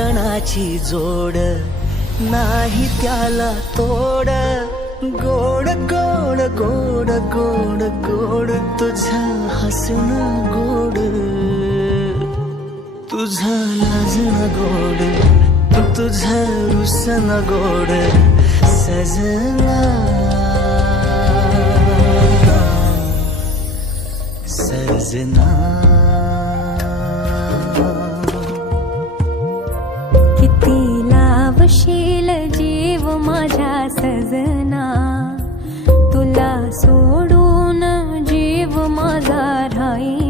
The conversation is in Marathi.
कणाची जोड नाही त्याला तोड गोड गोड गोड गोड गोड तुझं हसणं गोड तुझं लाजणं गोड तुझं रुसणं गोड सजना सजना किती लावशील जीव माझ्या सजना तुला सोडून जीव माझा राही